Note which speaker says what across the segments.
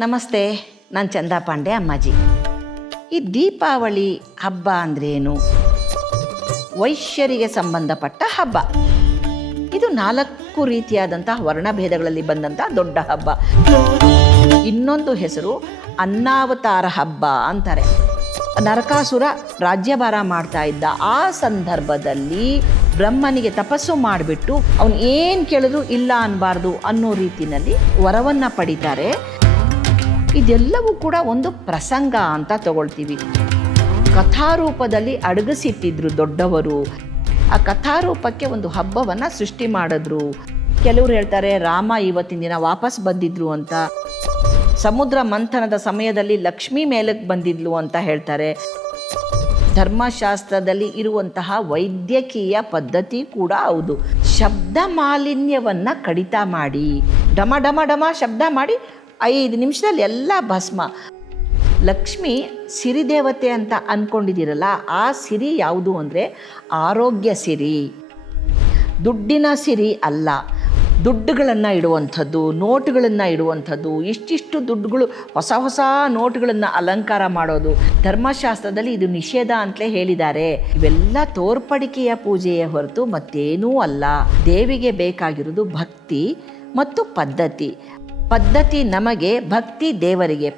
Speaker 1: ನಮಸ್ತೆ, ನಾನು ಚಂದಾ ಪಾಂಡೆ ಅಮ್ಮಾಜಿ. ಈ ದೀಪಾವಳಿ ಹಬ್ಬ ಅಂದ್ರೇನು? ವೈಶ್ಯರಿಗೆ ಸಂಬಂಧಪಟ್ಟ ಹಬ್ಬ. ಇದು ನಾಲ್ಕು ರೀತಿಯಾದಂತಹ ವರ್ಣಭೇದಗಳಲ್ಲಿ ಬಂದಂತಹ ದೊಡ್ಡ ಹಬ್ಬ. ಇನ್ನೊಂದು ಹೆಸರು ಅನ್ನಾವತಾರ ಹಬ್ಬ ಅಂತಾರೆ. ನರಕಾಸುರ ರಾಜ್ಯಭಾರ ಮಾಡ್ತಾ ಇದ್ದ ಆ ಸಂದರ್ಭದಲ್ಲಿ ಬ್ರಹ್ಮನಿಗೆ ತಪಸ್ಸು ಮಾಡಿಬಿಟ್ಟು ಅವನು ಏನು ಕೇಳಿದ್ರು ಇಲ್ಲ ಅನ್ನಬಾರ್ದು ಅನ್ನೋ ರೀತಿಯಲ್ಲಿ ವರವನ್ನು ಪಡಿತಾರೆ. ಇದೆಲ್ಲವೂ ಕೂಡ ಒಂದು ಪ್ರಸಂಗ ಅಂತ ತಗೊಳ್ತೀವಿ. ಕಥಾರೂಪದಲ್ಲಿ ಅಡಗಿಸಿಟ್ಟಿದ್ರು ದೊಡ್ಡವರು. ಆ ಕಥಾರೂಪಕ್ಕೆ ಒಂದು ಹಬ್ಬವನ್ನು ಸೃಷ್ಟಿ ಮಾಡಿದ್ರು. ಕೆಲವರು ಹೇಳ್ತಾರೆ, ರಾಮ ಇವತ್ತಿನ ದಿನ ವಾಪಸ್ ಬಂದಿದ್ರು ಅಂತ. ಸಮುದ್ರ ಮಂಥನದ ಸಮಯದಲ್ಲಿ ಲಕ್ಷ್ಮಿ ಮೇಲಕ್ಕೆ ಬಂದಿದ್ಲು ಅಂತ ಹೇಳ್ತಾರೆ. ಧರ್ಮಶಾಸ್ತ್ರದಲ್ಲಿ ಇರುವಂತಹ ವೈದ್ಯಕೀಯ ಪದ್ಧತಿ ಕೂಡ ಹೌದು. ಶಬ್ದ ಮಾಲಿನ್ಯವನ್ನು ಕಡಿತ ಮಾಡಿ, ಡಮ ಡಮ ಡಮ ಶಬ್ದ ಮಾಡಿ ಐದು ನಿಮಿಷದಲ್ಲಿ ಎಲ್ಲ ಭಸ್ಮ. ಲಕ್ಷ್ಮಿ ಸಿರಿದೇವತೆ ಅಂತ ಅಂದ್ಕೊಂಡಿದ್ದೀರಲ್ಲ ಆ ಸಿರಿ ಯಾವುದು ಅಂದರೆ ಆರೋಗ್ಯ ಸಿರಿ. ದುಡ್ಡಿನ ಸಿರಿ ಅಲ್ಲ, ದುಡ್ಡುಗಳನ್ನು ಇಡುವಂಥದ್ದು, ನೋಟುಗಳನ್ನು ಇಡುವಂಥದ್ದು, ಇಷ್ಟಿಷ್ಟು ದುಡ್ಡುಗಳು, ಹೊಸ ಹೊಸ ನೋಟುಗಳನ್ನು ಅಲಂಕಾರ ಮಾಡೋದು. ಧರ್ಮಶಾಸ್ತ್ರದಲ್ಲಿ ಇದು ನಿಷೇಧ ಅಂತಲೇ ಹೇಳಿದ್ದಾರೆ. ಇವೆಲ್ಲ ತೋರ್ಪಡಿಕೆಯ ಪೂಜೆಯ ಹೊರತು ಮತ್ತೇನೂ ಅಲ್ಲ. ದೇವಿಗೆ ಬೇಕಾಗಿರೋದು ಭಕ್ತಿ ಮತ್ತು ಪದ್ಧತಿ. ಪದ್ಧತಿ ನಮಗೆ ಭಕ್ತಿ ದೇವರಿಗೆ.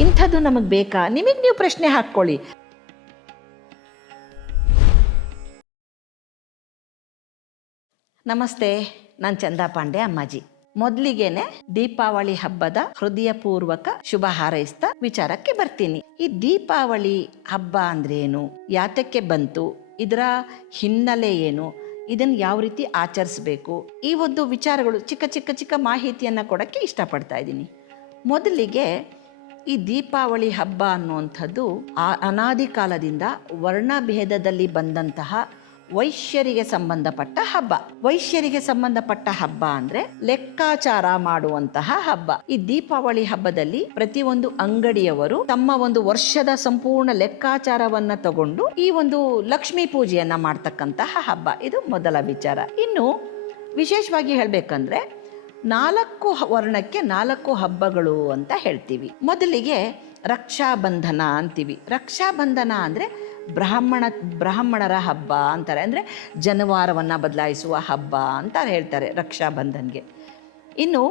Speaker 1: ಇಂಥದ್ದು ನಮಗೆ ಬೇಕಾ? ನಿಮಗೆ ನೀವು ಪ್ರಶ್ನೆ ಹಾಕ್ಕೊಳ್ಳಿ. ನಮಸ್ತೆ, ನಾನು ಚಂದಾ ಪಾಂಡೆ ಅಮ್ಮಾಜಿ. ಮೊದಲಿಗೆನೆ ದೀಪಾವಳಿ ಹಬ್ಬದ ಹೃದಯಪೂರ್ವಕ ಶುಭ ಹಾರೈಸ್ತಾ ವಿಚಾರಕ್ಕೆ ಬರ್ತೀನಿ. ಈ ದೀಪಾವಳಿ ಹಬ್ಬ ಅಂದ್ರೇನು? ಯಾತಕ್ಕೆ ಬಂತು? ಇದರ ಹಿನ್ನೆಲೆ ಏನು? ಇದನ್ನು ಯಾವ ರೀತಿ ಆಚರಿಸಬೇಕು? ಈ ಒಂದು ವಿಚಾರಗಳು ಚಿಕ್ಕ ಚಿಕ್ಕ ಚಿಕ್ಕ ಮಾಹಿತಿಯನ್ನು ಕೊಡೋಕ್ಕೆ ಇಷ್ಟಪಡ್ತಾ ಇದ್ದೀನಿ. ಮೊದಲಿಗೆ ಈ ದೀಪಾವಳಿ ಹಬ್ಬ ಅನ್ನುವಂಥದ್ದು ಆ ಅನಾದಿ ಕಾಲದಿಂದ ವರ್ಣಭೇದದಲ್ಲಿ ಬಂದಂತಹ ವೈಶ್ಯರಿಗೆ ಸಂಬಂಧಪಟ್ಟ ಹಬ್ಬ. ವೈಶ್ಯರಿಗೆ ಸಂಬಂಧಪಟ್ಟ ಹಬ್ಬ ಅಂದ್ರೆ ಲೆಕ್ಕಾಚಾರ ಮಾಡುವಂತಹ ಹಬ್ಬ. ಈ ದೀಪಾವಳಿ ಹಬ್ಬದಲ್ಲಿ ಪ್ರತಿಯೊಂದು ಅಂಗಡಿಯವರು ತಮ್ಮ ಒಂದು ವರ್ಷದ ಸಂಪೂರ್ಣ ಲೆಕ್ಕಾಚಾರವನ್ನ ತಗೊಂಡು ಈ ಒಂದು ಲಕ್ಷ್ಮೀ ಪೂಜೆಯನ್ನ ಮಾಡ್ತಕ್ಕಂತಹ ಹಬ್ಬ. ಇದು ಮೊದಲ ವಿಚಾರ. ಇನ್ನು ವಿಶೇಷವಾಗಿ ಹೇಳ್ಬೇಕಂದ್ರೆ ನಾಲ್ಕು ವರ್ಣಕ್ಕೆ ನಾಲ್ಕು ಹಬ್ಬಗಳು ಅಂತ ಹೇಳ್ತೀವಿ. ಮೊದಲಿಗೆ ರಕ್ಷಾಬಂಧನ ಅಂತೀವಿ. ರಕ್ಷಾಬಂಧನ ಅಂದರೆ ಬ್ರಾಹ್ಮಣ, ಬ್ರಾಹ್ಮಣರ ಹಬ್ಬ ಅಂತಾರೆ. ಅಂದರೆ ಜನವಾರವನ್ನು ಬದಲಾಯಿಸುವ ಹಬ್ಬ ಅಂತ ಹೇಳ್ತಾರೆ ರಕ್ಷಾಬಂಧನ್ಗೆ ಇನ್ನು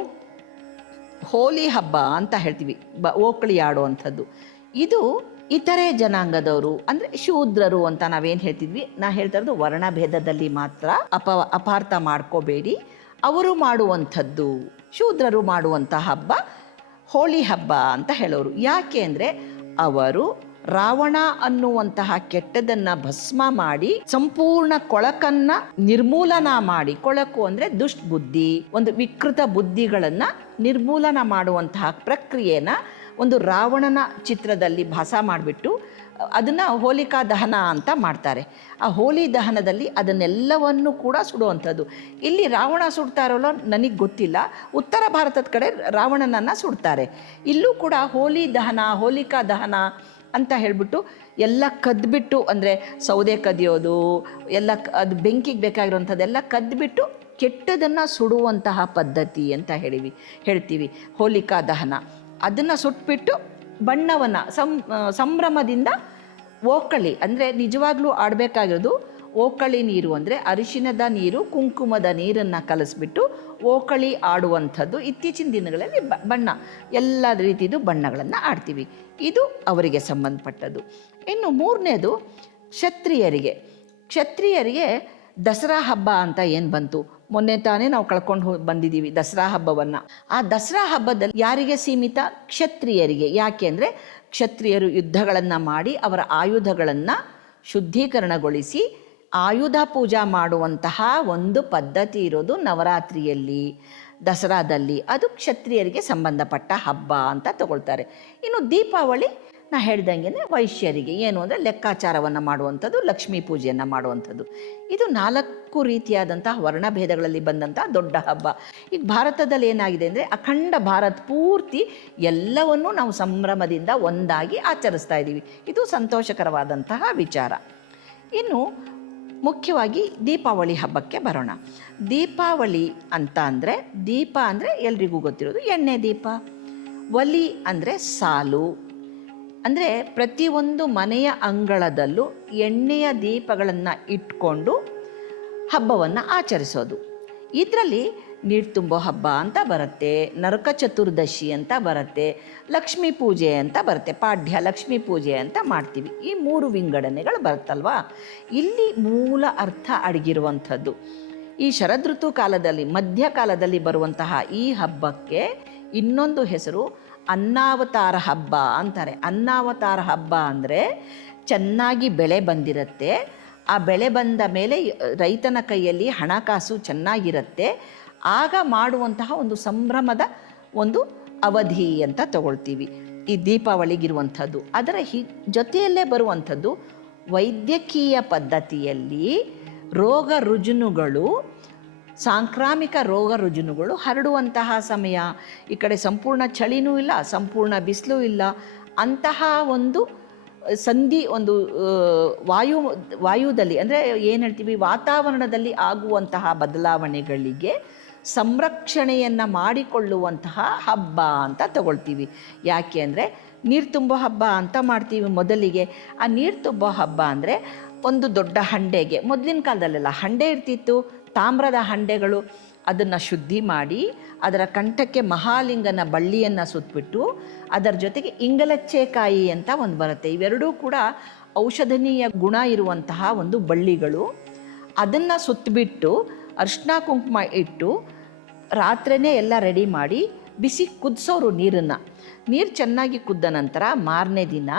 Speaker 1: ಹೋಲಿ ಹಬ್ಬ ಅಂತ ಹೇಳ್ತೀವಿ, ಬ, ಓಕಳಿ ಆಡುವಂಥದ್ದು. ಇದು ಇತರೆ ಜನಾಂಗದವರು, ಅಂದರೆ ಶೂದ್ರರು ಅಂತ ನಾವೇನು ಹೇಳ್ತಿದ್ವಿ? ನಾ ಹೇಳ್ತಾ ಇರೋದು ವರ್ಣಭೇದದಲ್ಲಿ ಮಾತ್ರ ಅಪ, ಅಪಾರ್ಥ ಮಾಡ್ಕೋಬೇಡಿ. ಅವರು ಮಾಡುವಂಥದ್ದು, ಶೂದ್ರರು ಮಾಡುವಂಥ ಹಬ್ಬ, ಹೋಳಿ ಹಬ್ಬ ಅಂತ ಹೇಳೋರು. ಯಾಕೆ ಅಂದರೆ ಅವರು ರಾವಣ ಅನ್ನುವಂತಹ ಕೆಟ್ಟದನ್ನ ಭಸ್ಮ ಮಾಡಿ ಸಂಪೂರ್ಣ ಕೊಳಕನ್ನ ನಿರ್ಮೂಲನ ಮಾಡಿ. ಕೊಳಕು ಅಂದ್ರೆ ದುಷ್ಟ ಬುದ್ಧಿ, ಒಂದು ವಿಕೃತ ಬುದ್ಧಿಗಳನ್ನ ನಿರ್ಮೂಲನ ಮಾಡುವಂತಹ ಪ್ರಕ್ರಿಯೆನ ಒಂದು ರಾವಣನ ಚಿತ್ರದಲ್ಲಿ ಭಾಸ ಮಾಡಿಬಿಟ್ಟು, ಅದನ್ನು ಹೋಲಿಕಾ ದಹನ ಅಂತ ಮಾಡ್ತಾರೆ. ಆ ಹೋಲಿ ದಹನದಲ್ಲಿ ಅದನ್ನೆಲ್ಲವನ್ನು ಕೂಡ ಸುಡುವಂಥದ್ದು. ಇಲ್ಲಿ ರಾವಣ ಸುಡ್ತಾ ಇರೋಲ್ಲ ನನಗೆ ಗೊತ್ತಿಲ್ಲ. ಉತ್ತರ ಭಾರತದ ಕಡೆ ರಾವಣನನ್ನು ಸುಡ್ತಾರೆ. ಇಲ್ಲೂ ಕೂಡ ಹೋಲಿ ದಹನ, ಹೋಲಿಕಾ ದಹನ ಅಂತ ಹೇಳಿಬಿಟ್ಟು ಎಲ್ಲ ಕದ್ದುಬಿಟ್ಟು ಅಂದರೆ ಸೌದೆ ಕದಿಯೋದು, ಎಲ್ಲ ಅದು ಬೆಂಕಿಗೆ ಬೇಕಾಗಿರುವಂಥದ್ದೆಲ್ಲ ಕದ್ದುಬಿಟ್ಟು ಕೆಟ್ಟದನ್ನು ಸುಡುವಂತಹ ಪದ್ಧತಿ ಅಂತ ಹೇಳಿವಿ, ಹೇಳ್ತೀವಿ. ಹೋಲಿಕಾ ದಹನ. ಅದನ್ನು ಸುಟ್ಬಿಟ್ಟು ಬಣ್ಣವನ್ನು, ಸಂ, ಸಂಭ್ರಮದಿಂದ ಓಕಳಿ, ಅಂದರೆ ನಿಜವಾಗ್ಲೂ ಆಡಬೇಕಾಗಿರೋದು ಓಕಳಿ ನೀರು ಅಂದರೆ ಅರಿಶಿನದ ನೀರು, ಕುಂಕುಮದ ನೀರನ್ನು ಕಲಿಸ್ಬಿಟ್ಟು ಓಕಳಿ ಆಡುವಂಥದ್ದು ಇತ್ತೀಚಿನ ದಿನಗಳಲ್ಲಿ ಬಣ್ಣ. ಎಲ್ಲ ರೀತಿಯದು ಬಣ್ಣಗಳನ್ನು ಆಡ್ತೀವಿ. ಇದು ಅವರಿಗೆ ಸಂಬಂಧಪಟ್ಟದ್ದು. ಇನ್ನು ಮೂರನೇದು ಕ್ಷತ್ರಿಯರಿಗೆ. ಕ್ಷತ್ರಿಯರಿಗೆ ದಸರಾ ಹಬ್ಬ ಅಂತ ಏನು ಬಂತು? ಮೊನ್ನೆ ತಾನೇ ನಾವು ಕಳ್ಕೊಂಡು ಹೋಗಿ ಬಂದಿದ್ದೀವಿ ದಸರಾ ಹಬ್ಬವನ್ನು. ಆ ದಸರಾ ಹಬ್ಬದಲ್ಲಿ ಯಾರಿಗೆ ಸೀಮಿತ? ಕ್ಷತ್ರಿಯರಿಗೆ. ಯಾಕೆ ಅಂದರೆ ಕ್ಷತ್ರಿಯರು ಯುದ್ಧಗಳನ್ನು ಮಾಡಿ ಅವರ ಆಯುಧಗಳನ್ನು ಶುದ್ಧೀಕರಣಗೊಳಿಸಿ ಆಯುಧ ಪೂಜಾ ಮಾಡುವಂತಹ ಒಂದು ಪದ್ಧತಿ ಇರೋದು ನವರಾತ್ರಿಯಲ್ಲಿ, ದಸರಾದಲ್ಲಿ. ಅದು ಕ್ಷತ್ರಿಯರಿಗೆ ಸಂಬಂಧಪಟ್ಟ ಹಬ್ಬ ಅಂತ ತಗೊಳ್ತಾರೆ. ಇನ್ನು ದೀಪಾವಳಿ ನಾ ಹೇಳ್ದಂಗೆ ವೈಶ್ಯರಿಗೆ. ಏನು ಅಂದರೆ ಲೆಕ್ಕಾಚಾರವನ್ನು ಮಾಡುವಂಥದ್ದು, ಲಕ್ಷ್ಮೀ ಪೂಜೆಯನ್ನು ಮಾಡುವಂಥದ್ದು. ಇದು ನಾಲ್ಕು ರೀತಿಯಾದಂತಹ ವರ್ಣಭೇದಗಳಲ್ಲಿ ಬಂದಂತಹ ದೊಡ್ಡ ಹಬ್ಬ. ಈಗ ಭಾರತದಲ್ಲಿ ಏನಾಗಿದೆ ಅಂದರೆ ಅಖಂಡ ಭಾರತ್ ಪೂರ್ತಿ ಎಲ್ಲವನ್ನೂ ನಾವು ಸಂಭ್ರಮದಿಂದ ಒಂದಾಗಿ ಆಚರಿಸ್ತಾ ಇದ್ದೀವಿ ಇದು ಸಂತೋಷಕರವಾದಂತಹ ವಿಚಾರ. ಇನ್ನು ಮುಖ್ಯವಾಗಿ ದೀಪಾವಳಿ ಹಬ್ಬಕ್ಕೆ ಬರೋಣ. ದೀಪಾವಳಿ ಅಂತ ಅಂದರೆ, ದೀಪ ಅಂದರೆ ಎಲ್ರಿಗೂ ಗೊತ್ತಿರೋದು ಎಣ್ಣೆ ದೀಪ. ಒಲಿ ಅಂದರೆ ಸಾಲು. ಅಂದರೆ ಪ್ರತಿಯೊಂದು ಮನೆಯ ಅಂಗಳದಲ್ಲೂ ಎಣ್ಣೆಯ ದೀಪಗಳನ್ನು ಇಟ್ಕೊಂಡು ಹಬ್ಬವನ್ನು ಆಚರಿಸೋದು. ಇದರಲ್ಲಿ ನೀರು ತುಂಬೋ ಹಬ್ಬ ಅಂತ ಬರುತ್ತೆ, ನರಕ ಚತುರ್ದಶಿ ಅಂತ ಬರುತ್ತೆ, ಲಕ್ಷ್ಮೀ ಪೂಜೆ ಅಂತ ಬರುತ್ತೆ, ಪಾಡ್ಯ, ಲಕ್ಷ್ಮೀ ಪೂಜೆ ಅಂತ ಮಾಡ್ತೀವಿ. ಈ ಮೂರು ವಿಂಗಡಣೆಗಳು ಬರುತ್ತಲ್ವಾ? ಇಲ್ಲಿ ಮೂಲ ಅರ್ಥ ಅಡಗಿರುವಂಥದ್ದು. ಈ ಶರದೃತು ಕಾಲದಲ್ಲಿ, ಮಧ್ಯಕಾಲದಲ್ಲಿ ಬರುವಂತಹ ಈ ಹಬ್ಬಕ್ಕೆ ಇನ್ನೊಂದು ಹೆಸರು ಅನ್ನಾವತಾರ ಹಬ್ಬ ಅಂತಾರೆ. ಅನ್ನಾವತಾರ ಹಬ್ಬ ಅಂದರೆ ಚೆನ್ನಾಗಿ ಬೆಳೆ ಬಂದಿರುತ್ತೆ. ಆ ಬೆಳೆ ಬಂದ ಮೇಲೆ ರೈತನ ಕೈಯಲ್ಲಿ ಹಣಕಾಸು ಚೆನ್ನಾಗಿರುತ್ತೆ. ಆಗ ಮಾಡುವಂತಹ ಒಂದು ಸಂಭ್ರಮದ ಒಂದು ಅವಧಿ ಅಂತ ತಗೊಳ್ತೀವಿ. ಈ ದೀಪಾವಳಿಗಿರುವಂಥದ್ದು. ಅದರ ಹಿ, ಜೊತೆಯಲ್ಲೇ ಬರುವಂಥದ್ದು ವೈದ್ಯಕೀಯ ಪದ್ಧತಿಯಲ್ಲಿ ರೋಗ ರುಜುನುಗಳು, ಸಾಂಕ್ರಾಮಿಕ ರೋಗ ರುಜುನುಗಳು ಹರಡುವಂತಹ ಸಮಯ. ಈ ಕಡೆ ಸಂಪೂರ್ಣ ಚಳಿನೂ ಇಲ್ಲ, ಸಂಪೂರ್ಣ ಬಿಸಿಲು ಇಲ್ಲ. ಅಂತಹ ಒಂದು ಸಂಧಿ, ಒಂದು ವಾಯು, ವಾಯುದಲ್ಲಿ, ಅಂದರೆ ಏನು ಹೇಳ್ತೀವಿ, ವಾತಾವರಣದಲ್ಲಿ ಆಗುವಂತಹ ಬದಲಾವಣೆಗಳಿಗೆ ಸಂರಕ್ಷಣೆಯನ್ನು ಮಾಡಿಕೊಳ್ಳುವಂತಹ ಹಬ್ಬ ಅಂತ ತಗೊಳ್ತೀವಿ. ಯಾಕೆ ಅಂದರೆ ನೀರು ತುಂಬೋ ಹಬ್ಬ ಅಂತ ಮಾಡ್ತೀವಿ ಮೊದಲಿಗೆ. ಆ ನೀರು ತುಂಬೋ ಹಬ್ಬ ಅಂದರೆ ಒಂದು ದೊಡ್ಡ ಹಂಡೆಗೆ. ಮೊದಲಿನ ಕಾಲದಲ್ಲೆಲ್ಲ ಹಂಡೆ ಇರ್ತಿತ್ತು. ತಾಮ್ರದ ಹಂಡೆಗಳು ಅದನ್ನು ಶುದ್ಧಿ ಮಾಡಿ ಅದರ ಕಂಠಕ್ಕೆ ಮಹಾಲಿಂಗನ ಬಳ್ಳಿಯನ್ನು ಸುತ್ತಬಿಟ್ಟು ಅದರ ಜೊತೆಗೆ ಇಂಗಲಚ್ಚೆಕಾಯಿ ಅಂತ ಒಂದು ಬರುತ್ತೆ. ಇವೆರಡೂ ಕೂಡ ಔಷಧನೀಯ ಗುಣ ಇರುವಂತಹ ಒಂದು ಬಳ್ಳಿಗಳು. ಅದನ್ನು ಸುತ್ತಬಿಟ್ಟು ಅರ್ಶಿನ ಕುಂಕುಮ ಇಟ್ಟು ರಾತ್ರಿನೇ ಎಲ್ಲ ರೆಡಿ ಮಾಡಿ ಬಿಸಿ ಕುದಿಸೋರು ನೀರನ್ನು. ನೀರು ಚೆನ್ನಾಗಿ ಕುದ್ದ ನಂತರ ಮಾರನೇ ದಿನ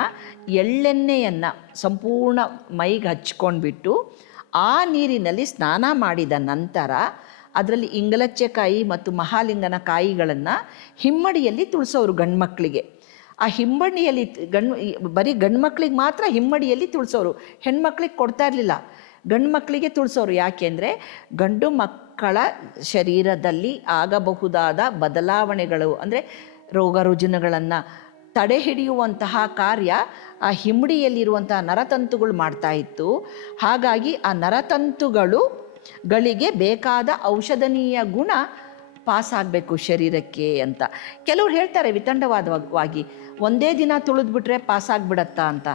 Speaker 1: ಎಳ್ಳೆಣ್ಣೆಯನ್ನು ಸಂಪೂರ್ಣ ಮೈಗೆ ಹಚ್ಕೊಂಡ್ಬಿಟ್ಟು ಆ ನೀರಿನಲ್ಲಿ ಸ್ನಾನ ಮಾಡಿದ ನಂತರ ಅದರಲ್ಲಿ ಇಂಗಲಚ್ಚೆಕಾಯಿ ಮತ್ತು ಮಹಾಲಿಂಗನ ಕಾಯಿಗಳನ್ನು ಹಿಮ್ಮಡಿಯಲ್ಲಿ ತುಳಿಸೋರು ಗಂಡ್ಮಕ್ಳಿಗೆ ಆ ಹಿಮ್ಮಡಿಯಲ್ಲಿ ಗಂಡು, ಬರೀ ಗಂಡು ಮಕ್ಳಿಗೆ ಮಾತ್ರ ಹಿಮ್ಮಡಿಯಲ್ಲಿ ತುಳಿಸೋರು. ಹೆಣ್ಮಕ್ಳಿಗೆ ಕೊಡ್ತಾ ಇರಲಿಲ್ಲ. ಗಂಡು ಮಕ್ಕಳಿಗೆ ತುಳಿಸೋರು ಯಾಕೆಂದರೆ ಗಂಡು ಮಕ್ಕಳ ಶರೀರದಲ್ಲಿ ಆಗಬಹುದಾದ ಬದಲಾವಣೆಗಳು, ಅಂದರೆ ರೋಗ ರುಜಿನಗಳನ್ನು ತಡೆ ಹಿಡಿಯುವಂತಹ ಕಾರ್ಯ ಆ ಹಿಮ್ಮಡಿಯಲ್ಲಿರುವಂತಹ ನರತಂತುಗಳು ಮಾಡ್ತಾ ಇತ್ತು. ಹಾಗಾಗಿ ಆ ನರತಂತುಗಳು ಗಳಿಗೆ ಬೇಕಾದ ಔಷಧನೀಯ ಗುಣ ಪಾಸ್ ಆಗಬೇಕು ಶರೀರಕ್ಕೆ ಅಂತ. ಕೆಲವ್ರು ಹೇಳ್ತಾರೆ ವಿತಂಡವಾದವಾಗಿ, ಒಂದೇ ದಿನ ತುಳಿದ್ಬಿಟ್ರೆ ಪಾಸ್ ಆಗಿಬಿಡತ್ತಾ ಅಂತ.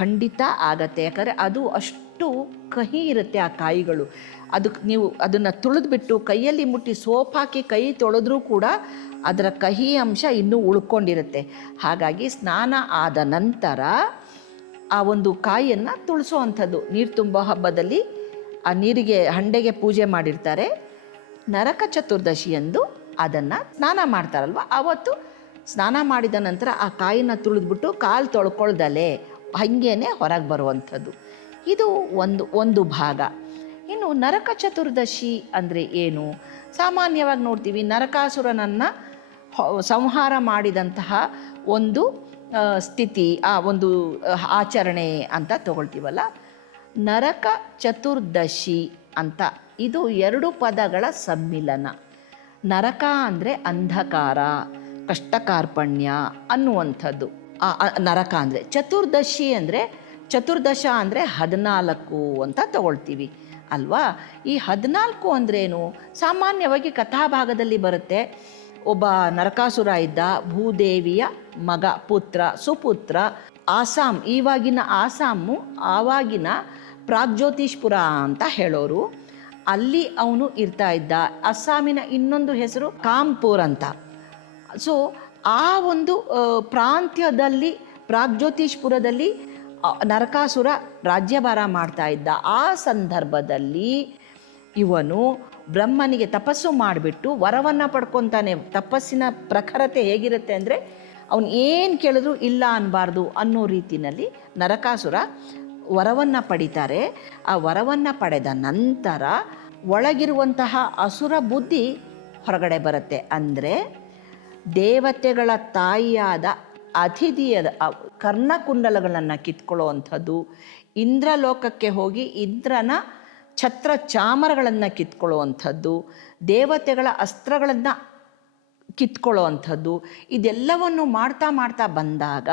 Speaker 1: ಖಂಡಿತ ಆಗತ್ತೆ. ಯಾಕಂದರೆ ಅದು ಅಷ್ಟು ಕಹಿ ಇರುತ್ತೆ ಆ ಕಾಯಿಗಳು ಅದಕ್ಕೆ ನೀವು ಅದನ್ನು ತುಳಿದ್ಬಿಟ್ಟು ಕೈಯಲ್ಲಿ ಮುಟ್ಟಿ ಸೋಪ್ ಹಾಕಿ ಕೈ ತೊಳೆದ್ರೂ ಕೂಡ ಅದರ ಕಹಿ ಅಂಶ ಇನ್ನೂ ಉಳ್ಕೊಂಡಿರುತ್ತೆ. ಹಾಗಾಗಿ ಸ್ನಾನ ಆದ ನಂತರ ಆ ಒಂದು ಕಾಯಿಯನ್ನು ತುಳಿಸೋ ಅಂಥದ್ದು ನೀರು ತುಂಬೋ ಹಬ್ಬದಲ್ಲಿ ಆ ನೀರಿಗೆ ಹಂಡೆಗೆ ಪೂಜೆ ಮಾಡಿರ್ತಾರೆ. ನರಕ ಚತುರ್ದಶಿಯಂದು ಅದನ್ನು ಸ್ನಾನ ಮಾಡ್ತಾರಲ್ವ? ಆವತ್ತು ಸ್ನಾನ ಮಾಡಿದ ನಂತರ ಆ ಕಾಯಿನ ತುಳಿದ್ಬಿಟ್ಟು ಕಾಲು ತೊಳ್ಕೊಳ್ದಲೇ. ಹಾಗೇನೆ ಹೊರಗೆ ಬರುವಂಥದ್ದು. ಇದು ಒಂದು ಒಂದು ಭಾಗ. ಇನ್ನು ನರಕ ಚತುರ್ದಶಿ ಅಂದರೆ ಏನು? ಸಾಮಾನ್ಯವಾಗಿ ನೋಡ್ತೀವಿ, ನರಕಾಸುರನನ್ನು ಸಂಹಾರ ಮಾಡಿದಂತಹ ಒಂದು ಸ್ಥಿತಿ, ಆ, ಒಂದು ಆಚರಣೆ ಅಂತ ತಗೊಳ್ತೀವಲ್ಲ? ನರಕ ಚತುರ್ದಶಿ ಅಂತ. ಇದು ಎರಡು ಪದಗಳ ಸಮ್ಮಿಲನ. ನರಕ ಅಂದರೆ ಅಂಧಕಾರ, ಕಷ್ಟಕಾರ್ಪಣ್ಯ ಅನ್ನುವಂಥದ್ದು. ನರಕ ಅಂದರೆ, ಚತುರ್ದಶಿ ಅಂದರೆ ಚತುರ್ದಶ ಅಂದರೆ ಹದಿನಾಲ್ಕು ಅಂತ ತಗೊಳ್ತೀವಿ, ಅಲ್ವಾ? ಈ ಹದಿನಾಲ್ಕು ಅಂದ್ರೇನು? ಸಾಮಾನ್ಯವಾಗಿ ಕಥಾಭಾಗದಲ್ಲಿ ಬರುತ್ತೆ, ಒಬ್ಬ ನರಕಾಸುರ ಇದ್ದ ಭೂದೇವಿಯ ಮಗ, ಪುತ್ರ, ಸುಪುತ್ರ ಆಸಾಮ್ ಈವಾಗಿನ ಆಸಾಮು, ಆವಾಗಿನ ಪ್ರಾಗ್ಜ್ಯೋತಿಷ್ಪುರ ಅಂತ ಹೇಳೋರು. ಅಲ್ಲಿ ಅವನು ಇರ್ತಾ ಇದ್ದ. ಅಸ್ಸಾಮಿನ ಇನ್ನೊಂದು ಹೆಸರು ಕಾಂಪುರ್ ಅಂತ. ಸೊ ಆ ಒಂದು ಪ್ರಾಂತ್ಯದಲ್ಲಿ, ಪ್ರಾಗ್ಜ್ಯೋತಿಷ್ಪುರದಲ್ಲಿ ನರಕಾಸುರ ರಾಜ್ಯಭಾರ ಮಾಡ್ತಾ ಇದ್ದ ಆ ಸಂದರ್ಭದಲ್ಲಿ ಇವನು ಬ್ರಹ್ಮನಿಗೆ ತಪಸ್ಸು ಮಾಡಿಬಿಟ್ಟು ವರವನ್ನು ಪಡ್ಕೊತಾನೆ. ತಪಸ್ಸಿನ ಪ್ರಖರತೆ ಹೇಗಿರುತ್ತೆ ಅಂದರೆ ಅವನು ಏನು ಕೇಳಿದ್ರು ಇಲ್ಲ ಅನ್ನಬಾರ್ದು ಅನ್ನೋ ರೀತಿಯಲ್ಲಿ ನರಕಾಸುರ ವರವನ್ನು ಪಡಿತಾರೆ. ಆ ವರವನ್ನು ಪಡೆದ ನಂತರ ಒಳಗಿರುವಂತಹ ಅಸುರ ಬುದ್ಧಿ ಹೊರಗಡೆ ಬರುತ್ತೆ. ಅಂದರೆ ದೇವತೆಗಳ ತಾಯಿಯಾದ ಅತಿಥಿಯದ ಕರ್ಣಕುಂಡಲಗಳನ್ನು ಕರ್ಣಕುಂಡಲಗಳನ್ನು ಕಿತ್ಕೊಳ್ಳುವಂಥದ್ದು, ಇಂದ್ರಲೋಕಕ್ಕೆ ಹೋಗಿ ಇಂದ್ರನ ಛತ್ರ ಚಾಮರಗಳನ್ನು ಕಿತ್ಕೊಳ್ಳುವಂಥದ್ದು, ದೇವತೆಗಳ ಅಸ್ತ್ರಗಳನ್ನು ಕಿತ್ಕೊಳ್ಳುವಂಥದ್ದು, ಇದೆಲ್ಲವನ್ನು ಮಾಡ್ತಾ ಮಾಡ್ತಾ ಬಂದಾಗ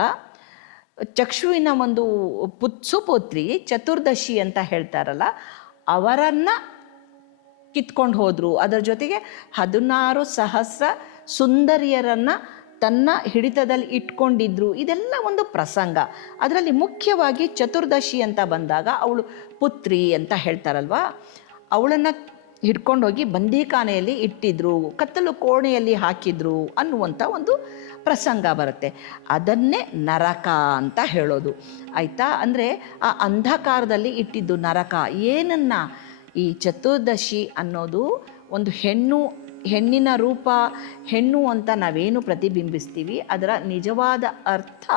Speaker 1: ಚಕ್ಷುವಿನ ಒಂದು ಪುತ್ಸುಪುತ್ರಿ ಚತುರ್ದಶಿ ಅಂತ ಹೇಳ್ತಾರಲ್ಲ, ಅವರನ್ನು ಕಿತ್ಕೊಂಡು ಹೋದರು. ಅದರ ಜೊತೆಗೆ ಹದಿನಾರು ಸಹಸ್ರ ಸುಂದರಿಯರನ್ನು ತನ್ನ ಹಿಡಿತದಲ್ಲಿ ಇಟ್ಕೊಂಡಿದ್ರು. ಇದೆಲ್ಲ ಒಂದು ಪ್ರಸಂಗ. ಅದರಲ್ಲಿ ಮುಖ್ಯವಾಗಿ ಚತುರ್ದಶಿ ಅಂತ ಬಂದಾಗ ಅವಳು ಪುತ್ರಿ ಅಂತ ಹೇಳ್ತಾರಲ್ವಾ? ಅವಳನ್ನು ಹಿಡ್ಕೊಂಡೋಗಿ ಬಂದೀಖಾನೆಯಲ್ಲಿ ಇಟ್ಟಿದ್ರು, ಕತ್ತಲು ಕೋಣೆಯಲ್ಲಿ ಹಾಕಿದ್ರು ಅನ್ನುವಂಥ ಒಂದು ಪ್ರಸಂಗ ಬರುತ್ತೆ. ಅದನ್ನೇ ನರಕ ಅಂತ ಹೇಳೋದು. ಆಯಿತಾ? ಅಂದರೆ ಆ ಅಂಧಕಾರದಲ್ಲಿ ಇಟ್ಟಿದ್ದು ನರಕ. ಏನನ್ನ? ಈ ಚತುರ್ದಶಿ ಅನ್ನೋದು ಒಂದು ಹೆಣ್ಣು ಹೆಣ್ಣಿನ ರೂಪ ಹೆಣ್ಣು ಅಂತ ನಾವೇನು ಪ್ರತಿಬಿಂಬಿಸ್ತೀವಿ, ಅದರ ನಿಜವಾದ ಅರ್ಥ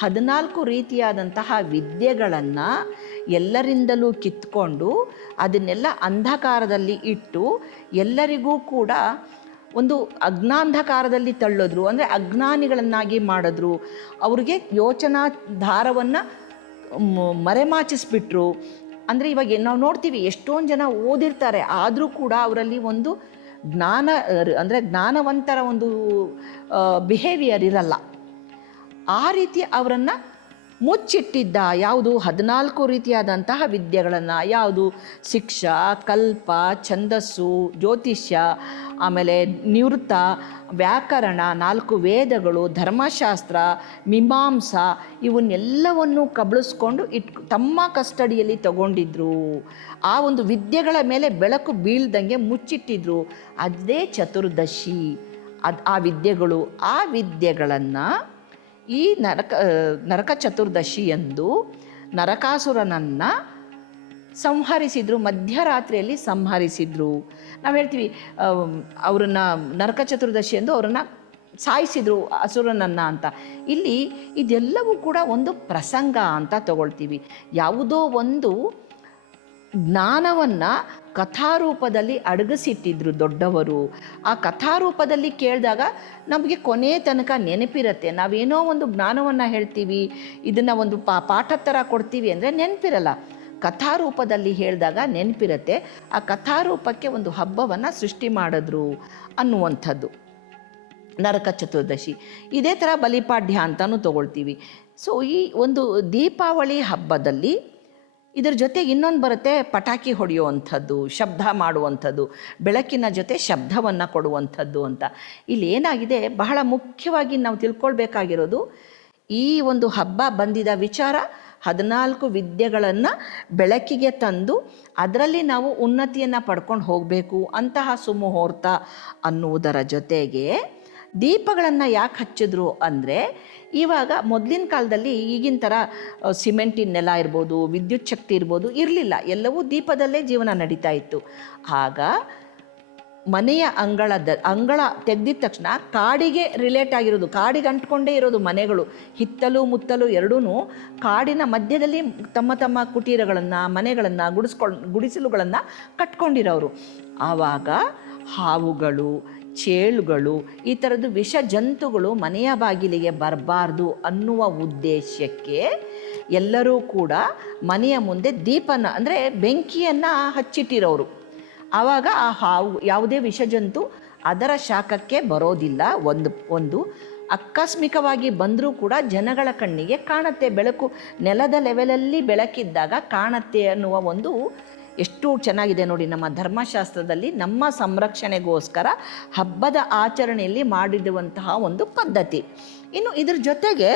Speaker 1: ಹದಿನಾಲ್ಕು ರೀತಿಯಾದಂತಹ ವಿದ್ಯೆಗಳನ್ನು ಎಲ್ಲರಿಂದಲೂ ಕಿತ್ಕೊಂಡು ಅದನ್ನೆಲ್ಲ ಅಂಧಕಾರದಲ್ಲಿ ಇಟ್ಟು ಎಲ್ಲರಿಗೂ ಕೂಡ ಒಂದು ಅಜ್ಞಾಂಧಕಾರದಲ್ಲಿ ತಳ್ಳೋದ್ರು, ಅಂದರೆ ಅಜ್ಞಾನಿಗಳನ್ನಾಗಿ ಮಾಡಿದ್ರು. ಅವ್ರಿಗೆ ಯೋಚನಾ ಧಾರವನ್ನು ಮರೆಮಾಚಿಸ್ಬಿಟ್ರು. ಅಂದರೆ ಇವಾಗ ನಾವು ನೋಡ್ತೀವಿ ಎಷ್ಟೊಂದು ಜನ ಓದಿರ್ತಾರೆ, ಆದರೂ ಕೂಡ ಅವರಲ್ಲಿ ಒಂದು ಜ್ಞಾನ ಅಂದರೆ ಜ್ಞಾನವಂತರ ಒಂದು ಬಿಹೇವಿಯರ್ ಇರಲ್ಲ. ಆ ರೀತಿ ಅವರನ್ನು ಮುಚ್ಚಿಟ್ಟಿದ್ದ ಯಾವುದು ಹದಿನಾಲ್ಕು ರೀತಿಯಾದಂತಹ ವಿದ್ಯೆಗಳನ್ನು, ಯಾವುದು ಶಿಕ್ಷ, ಕಲ್ಪ, ಛಂದಸ್ಸು, ಜ್ಯೋತಿಷ್ಯ, ಆಮೇಲೆ ನಿವೃತ್ತ, ವ್ಯಾಕರಣ, ನಾಲ್ಕು ವೇದಗಳು, ಧರ್ಮಶಾಸ್ತ್ರ, ಮೀಮಾಂಸ, ಇವನ್ನೆಲ್ಲವನ್ನು ಕಬಳಿಸ್ಕೊಂಡು ಇಟ್, ತಮ್ಮ ಕಸ್ಟಡಿಯಲ್ಲಿ ತಗೊಂಡಿದ್ರು. ಆ ಒಂದು ವಿದ್ಯೆಗಳ ಮೇಲೆ ಬೆಳಕು ಬೀಳ್ದಂಗೆ ಮುಚ್ಚಿಟ್ಟಿದ್ರು. ಅದೇ ಚತುರ್ದಶಿ. ಅದು ಆ ವಿದ್ಯೆಗಳು, ಆ ವಿದ್ಯೆಗಳನ್ನು ಈ ನರಕ ನರಕ ಚತುರ್ದಶಿಯಂದು ನರಕಾಸುರನನ್ನು ಸಂಹರಿಸಿದ್ರು, ಮಧ್ಯರಾತ್ರಿಯಲ್ಲಿ ಸಂಹರಿಸಿದ್ರು. ನಾವು ಹೇಳ್ತೀವಿ ಅವರನ್ನು ನರಕ ಚತುರ್ದಶಿ ಎಂದು ಅವರನ್ನು ಸಾಯಿಸಿದ್ರು ಅಸುರನನ್ನು ಅಂತ. ಇಲ್ಲಿ ಇದೆಲ್ಲವೂ ಕೂಡ ಒಂದು ಪ್ರಸಂಗ ಅಂತ ತಗೊಳ್ತೀವಿ. ಯಾವುದೋ ಒಂದು ಜ್ಞಾನವನ್ನು ಕಥಾರೂಪದಲ್ಲಿ ಅಡಗಿಸಿಟ್ಟಿದ್ರು ದೊಡ್ಡವರು. ಆ ಕಥಾರೂಪದಲ್ಲಿ ಕೇಳಿದಾಗ ನಮಗೆ ಕೊನೆ ತನಕ ನೆನಪಿರುತ್ತೆ. ನಾವೇನೋ ಒಂದು ಜ್ಞಾನವನ್ನು ಹೇಳ್ತೀವಿ, ಇದನ್ನು ಒಂದು ಪಾ, ಪಾಠ ಥರ ಕೊಡ್ತೀವಿ ಅಂದರೆ ನೆನಪಿರಲ್ಲ. ಕಥಾರೂಪದಲ್ಲಿ ಹೇಳಿದಾಗ ನೆನಪಿರುತ್ತೆ. ಆ ಕಥಾರೂಪಕ್ಕೆ ಒಂದು ಹಬ್ಬವನ್ನು ಸೃಷ್ಟಿ ಮಾಡಿದ್ರು ಅನ್ನುವಂಥದ್ದು. ನರಕ ಚತುರ್ದಶಿ. ಇದೇ ಥರ ಬಲಿಪಾಡ್ಯ ಅಂತಲೂ ತಗೊಳ್ತೀವಿ. ಸೊ ಈ ಒಂದು ದೀಪಾವಳಿ ಹಬ್ಬದಲ್ಲಿ ಇದರ ಜೊತೆ ಇನ್ನೊಂದು ಬರುತ್ತೆ ಪಟಾಕಿ ಹೊಡೆಯುವಂಥದ್ದು, ಶಬ್ದ ಮಾಡುವಂಥದ್ದು, ಬೆಳಕಿನ ಜೊತೆ ಶಬ್ದವನ್ನು ಕೊಡುವಂಥದ್ದು ಅಂತ. ಇಲ್ಲಿ ಏನಾಗಿದೆ, ಬಹಳ ಮುಖ್ಯವಾಗಿ ನಾವು ತಿಳ್ಕೊಳ್ಬೇಕಾಗಿರೋದು ಈ ಒಂದು ಹಬ್ಬ ಬಂದಿದ ವಿಚಾರ, ಹದಿನಾಲ್ಕು ವಿದ್ಯೆಗಳನ್ನು ಬೆಳಕಿಗೆ ತಂದು ಅದರಲ್ಲಿ ನಾವು ಉನ್ನತಿಯನ್ನು ಪಡ್ಕೊಂಡು ಹೋಗಬೇಕು ಅಂತಹ ಸುಮುಹೂರ್ತ ಅನ್ನುವುದರ ಜೊತೆಗೆ ದೀಪಗಳನ್ನು ಯಾಕೆ ಹಚ್ಚಿದ್ರು ಅಂದರೆ ಇವಾಗ ಮೊದಲಿನ ಕಾಲದಲ್ಲಿ ಈಗಿನ ಥರ ಸಿಮೆಂಟಿನ ನೆಲ ಇರ್ಬೋದು, ವಿದ್ಯುತ್ ಶಕ್ತಿ ಇರ್ಬೋದು ಇರಲಿಲ್ಲ. ಎಲ್ಲವೂ ದೀಪದಲ್ಲೇ ಜೀವನ ನಡೀತಾ ಇತ್ತು. ಆಗ ಮನೆಯ ಅಂಗಳದ ಅಂಗಳ ತೆಗೆದಿದ ತಕ್ಷಣ ಕಾಡಿಗೆ ರಿಲೇಟ್ ಆಗಿರೋದು, ಕಾಡಿಗೆ ಅಂಟ್ಕೊಂಡೇ ಇರೋದು ಮನೆಗಳು. ಹಿತ್ತಲು, ಮುತ್ತಲು ಎರಡೂ ಕಾಡಿನ ಮಧ್ಯದಲ್ಲಿ ತಮ್ಮ ತಮ್ಮ ಕುಟೀರಗಳನ್ನು, ಮನೆಗಳನ್ನು ಗುಡಿಸ್ಕೊಂಡು ಗುಡಿಸಲುಗಳನ್ನು ಕಟ್ಕೊಂಡಿರೋರು. ಆವಾಗ ಹಾವುಗಳು ಚೇಳುಗಳು, ಈ ಥರದ್ದು ವಿಷ ಜಂತುಗಳು ಮನೆಯ ಬಾಗಿಲಿಗೆ ಬರಬಾರ್ದು ಅನ್ನುವ ಉದ್ದೇಶಕ್ಕೆ ಎಲ್ಲರೂ ಕೂಡ ಮನೆಯ ಮುಂದೆ ದೀಪನ, ಅಂದರೆ ಬೆಂಕಿಯನ್ನು ಹಚ್ಚಿಟ್ಟಿರೋರು. ಆವಾಗ ಆ ಹಾವು, ಯಾವುದೇ ವಿಷಜಂತು ಅದರ ಶಾಖಕ್ಕೆ ಬರೋದಿಲ್ಲ. ಒಂದು ಒಂದು ಆಕಸ್ಮಿಕವಾಗಿ ಬಂದರೂ ಕೂಡ ಜನಗಳ ಕಣ್ಣಿಗೆ ಕಾಣತ್ತೆ. ಬೆಳಕು ನೆಲದ ಲೆವೆಲಲ್ಲಿ ಬೆಳಕಿದ್ದಾಗ ಕಾಣತ್ತೆ ಅನ್ನುವ ಒಂದು ಎಷ್ಟು ಚೆನ್ನಾಗಿದೆ ನೋಡಿ, ನಮ್ಮ ಧರ್ಮಶಾಸ್ತ್ರದಲ್ಲಿ ನಮ್ಮ ಸಂರಕ್ಷಣೆಗೋಸ್ಕರ ಹಬ್ಬದ ಆಚರಣೆಯಲ್ಲಿ ಮಾಡಿರುವಂತಹ ಒಂದು ಪದ್ಧತಿ. ಇನ್ನು ಇದ್ರ ಜೊತೆಗೆ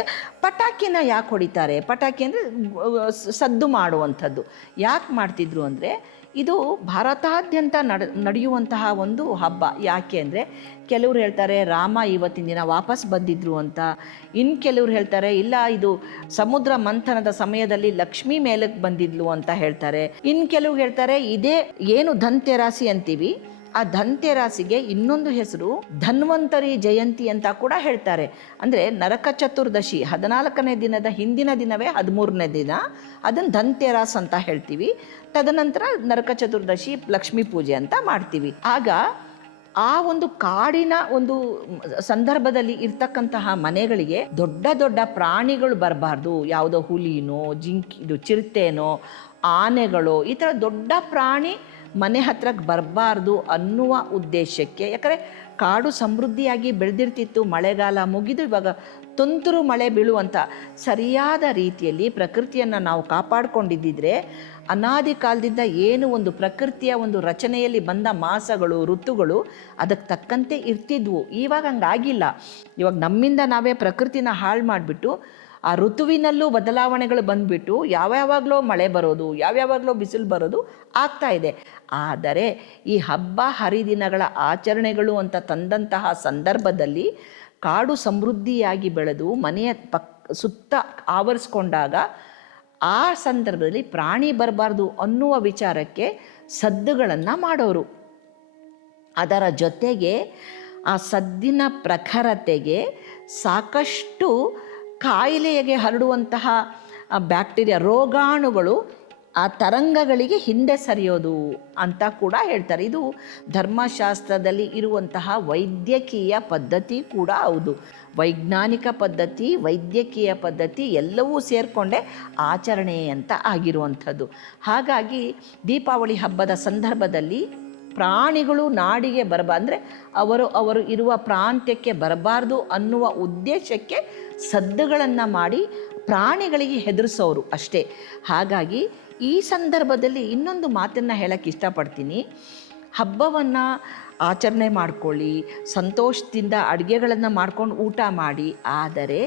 Speaker 1: ಪಟಾಕಿನ ಯಾಕೆ ಹೊಡಿತಾರೆ? ಪಟಾಕಿ ಅಂದರೆ ಸದ್ದು ಮಾಡುವಂಥದ್ದು. ಯಾಕೆ ಮಾಡ್ತಿದ್ರು ಅಂದರೆ ಇದು ಭಾರತಾದ್ಯಂತ ನಡ, ನಡೆಯುವಂತಹ ಒಂದು ಹಬ್ಬ. ಯಾಕೆ ಅಂದರೆ ಕೆಲವ್ರು ಹೇಳ್ತಾರೆ, ರಾಮ ಇವತ್ತಿನ ದಿನ ವಾಪಸ್ ಬಂದಿದ್ರು ಅಂತ. ಇನ್ನು ಕೆಲವ್ರು ಹೇಳ್ತಾರೆ, ಇಲ್ಲ ಇದು ಸಮುದ್ರ ಮಂಥನದ ಸಮಯದಲ್ಲಿ ಲಕ್ಷ್ಮಿ ಮೇಲಕ್ಕೆ ಬಂದಿದ್ಲು ಅಂತ ಹೇಳ್ತಾರೆ. ಇನ್ನು ಕೆಲವ್ರು ಹೇಳ್ತಾರೆ, ಇದೇ ಏನು ಧನ್ತೆರಾಸಿ ಅಂತೀವಿ. ಆ ಧನ್ತೆರಾಸಿಗೆ ಇನ್ನೊಂದು ಹೆಸರು ಧನ್ವಂತರಿ ಜಯಂತಿ ಅಂತ ಕೂಡ ಹೇಳ್ತಾರೆ. ಅಂದರೆ ನರಕ ಚತುರ್ದಶಿ ಹದಿನಾಲ್ಕನೇ ದಿನದ ಹಿಂದಿನ ದಿನವೇ ಹದಿಮೂರನೇ ದಿನ ಅದನ್ನು ಧನ್ತೆರಾಸ್ ಅಂತ ಹೇಳ್ತೀವಿ. ತದನಂತರ ನರಕ ಚತುರ್ದಶಿ ಲಕ್ಷ್ಮೀ ಪೂಜೆ ಅಂತ ಮಾಡ್ತೀವಿ. ಆಗ ಆ ಒಂದು ಕಾಡಿನ ಒಂದು ಸಂದರ್ಭದಲ್ಲಿ ಇರ್ತಕ್ಕಂತಹ ಮನೆಗಳಿಗೆ ದೊಡ್ಡ ದೊಡ್ಡ ಪ್ರಾಣಿಗಳು ಬರಬಾರ್ದು. ಯಾವುದೋ ಹುಲಿನೋ ಜಿಂಕಿ ಇದು ಚಿರತೆನೋ, ಆನೆಗಳು ಈ ಥರ ದೊಡ್ಡ ಪ್ರಾಣಿ ಮನೆ ಹತ್ರಕ್ಕೆ ಬರಬಾರ್ದು ಅನ್ನುವ ಉದ್ದೇಶಕ್ಕೆ. ಯಾಕಂದರೆ ಕಾಡು ಸಮೃದ್ಧಿಯಾಗಿ ಬೆಳೆದಿರ್ತಿತ್ತು, ಮಳೆಗಾಲ ಮುಗಿದು ಇವಾಗ ತುಂತುರು ಮಳೆ ಬೀಳುವಂಥ ಸರಿಯಾದ ರೀತಿಯಲ್ಲಿ ಪ್ರಕೃತಿಯನ್ನು ನಾವು ಕಾಪಾಡಿಕೊಂಡಿದ್ದಿದ್ರೆ ಅನಾದಿ ಕಾಲದಿಂದ ಏನು ಒಂದು ಪ್ರಕೃತಿಯ ಒಂದು ರಚನೆಯಲ್ಲಿ ಬಂದ ಮಾಸಗಳು, ಋತುಗಳು ಅದಕ್ಕೆ ತಕ್ಕಂತೆ ಇರ್ತಿದ್ವು. ಇವಾಗ ಹಂಗಾಗಿಲ್ಲ. ಇವಾಗ ನಮ್ಮಿಂದ ನಾವೇ ಪ್ರಕೃತಿನ ಹಾಳು ಮಾಡಿಬಿಟ್ಟು ಆ ಋತುವಿನಲ್ಲೂ ಬದಲಾವಣೆಗಳು ಬಂದುಬಿಟ್ಟು ಯಾವ್ಯಾವಾಗಲೋ ಮಳೆ ಬರೋದು, ಯಾವ್ಯಾವಾಗಲೋ ಬಿಸಿಲು ಬರೋದು ಆಗ್ತಾ ಇದೆ. ಆದರೆ ಈ ಹಬ್ಬ ಹರಿದಿನಗಳ ಆಚರಣೆಗಳು ಅಂತ ತಂದಂತಹ ಸಂದರ್ಭದಲ್ಲಿ ಕಾಡು ಸಮೃದ್ಧಿಯಾಗಿ ಬೆಳೆದು ಮನೆಯ ಪಕ್, ಸುತ್ತ ಆವರಿಸ್ಕೊಂಡಾಗ ಆ ಸಂದರ್ಭದಲ್ಲಿ ಪ್ರಾಣಿ ಬರಬಾರ್ದು ಅನ್ನುವ ವಿಚಾರಕ್ಕೆ ಸದ್ದುಗಳನ್ನು ಮಾಡೋರು. ಅದರ ಜೊತೆಗೆ ಆ ಸದ್ದಿನ ಪ್ರಖರತೆಗೆ ಸಾಕಷ್ಟು ಕಾಯಿಲೆಗೆ ಹರಡುವಂತಹ ಬ್ಯಾಕ್ಟೀರಿಯಾ ರೋಗಾಣುಗಳು ಆ ತರಂಗಗಳಿಗೆ ಹಿಂದೆ ಸರಿಯೋದು ಅಂತ ಕೂಡ ಹೇಳ್ತಾರೆ. ಇದು ಧರ್ಮಶಾಸ್ತ್ರದಲ್ಲಿ ಇರುವಂತಹ ವೈದ್ಯಕೀಯ ಪದ್ಧತಿ ಕೂಡ ಹೌದು. ವೈಜ್ಞಾನಿಕ ಪದ್ಧತಿ, ವೈದ್ಯಕೀಯ ಪದ್ಧತಿ ಎಲ್ಲವೂ ಸೇರಿಕೊಂಡೆ ಆಚರಣೆ ಅಂತ ಆಗಿರುವಂಥದ್ದು. ಹಾಗಾಗಿ ದೀಪಾವಳಿ ಹಬ್ಬದ ಸಂದರ್ಭದಲ್ಲಿ ಪ್ರಾಣಿಗಳು ನಾಡಿಗೆ ಬರಬ, ಅಂದರೆ ಅವರು ಅವರು ಇರುವ ಪ್ರಾಂತ್ಯಕ್ಕೆ ಬರಬಾರ್ದು ಅನ್ನುವ ಉದ್ದೇಶಕ್ಕೆ ಸದ್ದುಗಳನ್ನು ಮಾಡಿ ಪ್ರಾಣಿಗಳಿಗೆ ಹೆದರಿಸೋರು ಅಷ್ಟೇ. ಹಾಗಾಗಿ ಈ ಸಂದರ್ಭದಲ್ಲಿ ಇನ್ನೊಂದು ಮಾತನ್ನು ಹೇಳಕ್ಕೆ ಇಷ್ಟಪಡ್ತೀನಿ. ಹಬ್ಬವನ್ನು ಆಚರಣೆ ಮಾಡ್ಕೊಳ್ಳಿ, ಸಂತೋಷದಿಂದ ಅಡುಗೆಗಳನ್ನು ಮಾಡ್ಕೊಂಡು ಊಟ ಮಾಡಿ, ಆದರೆ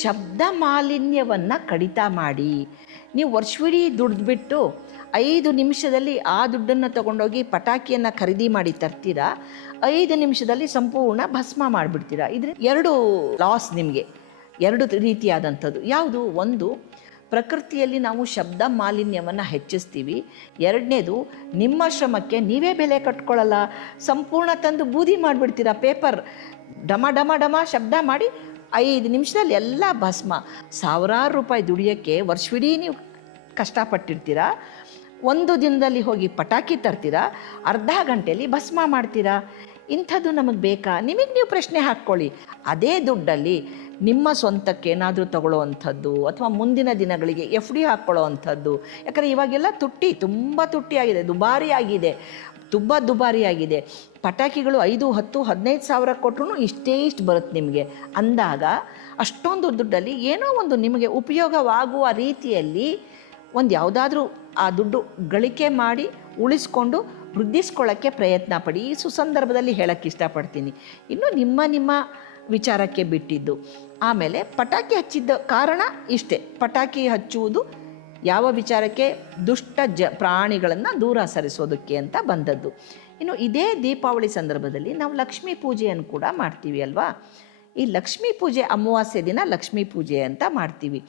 Speaker 1: ಶಬ್ದ ಮಾಲಿನ್ಯವನ್ನು ಕಡಿತ ಮಾಡಿ. ನೀವು ವರ್ಷವಿಡೀ ದುಡ್ದುಬಿಟ್ಟು ಐದು ನಿಮಿಷದಲ್ಲಿ ಆ ದುಡ್ಡನ್ನು ತಗೊಂಡೋಗಿ ಪಟಾಕಿಯನ್ನು ಖರೀದಿ ಮಾಡಿ ತರ್ತೀರಾ? ಐದು ನಿಮಿಷದಲ್ಲಿ ಸಂಪೂರ್ಣ ಭಸ್ಮ ಮಾಡಿಬಿಡ್ತೀರಾ? ಇದ್ರ ಎರಡು ಲಾಸ್ ನಿಮಗೆ, ಎರಡು ರೀತಿಯಾದಂಥದ್ದು. ಯಾವುದು? ಒಂದು ಪ್ರಕೃತಿಯಲ್ಲಿ ನಾವು ಶಬ್ದ ಮಾಲಿನ್ಯವನ್ನು ಹೆಚ್ಚಿಸ್ತೀವಿ. ಎರಡನೇದು, ನಿಮ್ಮ ಶ್ರಮಕ್ಕೆ ನೀವೇ ಬೆಲೆ ಕಟ್ಕೊಳ್ಳಲ್ಲ. ಸಂಪೂರ್ಣ ತಂದು ಬೂದಿ ಮಾಡಿಬಿಡ್ತೀರಾ ಪೇಪರ್. ಡಮ ಡಮ ಡಮ ಶಬ್ದ ಮಾಡಿ ಐದು ನಿಮಿಷದಲ್ಲಿ ಎಲ್ಲ ಭಸ್ಮ. ಸಾವಿರಾರು ರೂಪಾಯಿ ದುಡಿಯೋಕ್ಕೆ ವರ್ಷವಿಡೀ ನೀವು ಕಷ್ಟಪಟ್ಟಿರ್ತೀರಾ. ಒಂದು ದಿನದಲ್ಲಿ ಹೋಗಿ ಪಟಾಕಿ ತರ್ತೀರಾ. ಅರ್ಧ ಗಂಟೆಯಲ್ಲಿ ಭಸ್ಮ ಮಾಡ್ತೀರಾ. ಇಂಥದ್ದು ನಮಗೆ ಬೇಕಾ? ನಿಮಗೆ ನೀವು ಪ್ರಶ್ನೆ ಹಾಕ್ಕೊಳ್ಳಿ. ಅದೇ ದುಡ್ಡಲ್ಲಿ ನಿಮ್ಮ ಸ್ವಂತಕ್ಕೆ ಏನಾದರೂ ತಗೊಳ್ಳೋ ಅಥವಾ ಮುಂದಿನ ದಿನಗಳಿಗೆ ಎಫ್ ಡಿ ಹಾಕ್ಕೊಳ್ಳೋ ಅಂಥದ್ದು ಯಾಕಂದರೆ ಇವಾಗೆಲ್ಲ ತುಟ್ಟಿ, ತುಂಬ ತುಟ್ಟಿ ಆಗಿದೆ ದುಬಾರಿ ಆಗಿದೆ ತುಂಬ ದುಬಾರಿ ಆಗಿದೆ ಪಟಾಕಿಗಳು ಐದು, ಹತ್ತು, ಹದಿನೈದು ಸಾವಿರ ಕೊಟ್ಟರು ಇಷ್ಟೇ ಇಷ್ಟು ಬರುತ್ತೆ ನಿಮಗೆ. ಅಂದಾಗ ಅಷ್ಟೊಂದು ದುಡ್ಡಲ್ಲಿ ಏನೋ ಒಂದು ನಿಮಗೆ ಉಪಯೋಗವಾಗುವ ರೀತಿಯಲ್ಲಿ ಒಂದು ಯಾವುದಾದ್ರೂ ಆ ದುಡ್ಡು ಗಳಿಕೆ ಮಾಡಿ ಉಳಿಸ್ಕೊಂಡು ವೃದ್ಧಿಸ್ಕೊಳ್ಳೋಕ್ಕೆ ಪ್ರಯತ್ನ ಪಡಿ. ಈ ಸುಸಂದರ್ಭದಲ್ಲಿ ಹೇಳೋಕ್ಕೆ ಇಷ್ಟಪಡ್ತೀನಿ. ಇನ್ನು ನಿಮ್ಮ ನಿಮ್ಮ ವಿಚಾರಕ್ಕೆ ಬಿಟ್ಟಿದ್ದು. ಆಮೇಲೆ ಪಟಾಕಿ ಹಚ್ಚಿದ್ದ ಕಾರಣ ಇಷ್ಟೇ. ಪಟಾಕಿ ಹಚ್ಚುವುದು ಯಾವ ವಿಚಾರಕ್ಕೆ? ದುಷ್ಟ ಜ ಪ್ರಾಣಿಗಳನ್ನು ದೂರ ಸರಿಸೋದಕ್ಕೆ ಅಂತ ಬಂದದ್ದು. ಇನ್ನು ಇದೇ ದೀಪಾವಳಿ ಸಂದರ್ಭದಲ್ಲಿ ನಾವು ಲಕ್ಷ್ಮೀ ಪೂಜೆಯನ್ನು ಕೂಡ ಮಾಡ್ತೀವಿ ಅಲ್ವಾ? ಈ ಲಕ್ಷ್ಮೀ ಪೂಜೆ ಅಮಾವಾಸ್ಯೆ ದಿನ ಲಕ್ಷ್ಮೀ ಪೂಜೆ ಅಂತ ಮಾಡ್ತೀವಿ.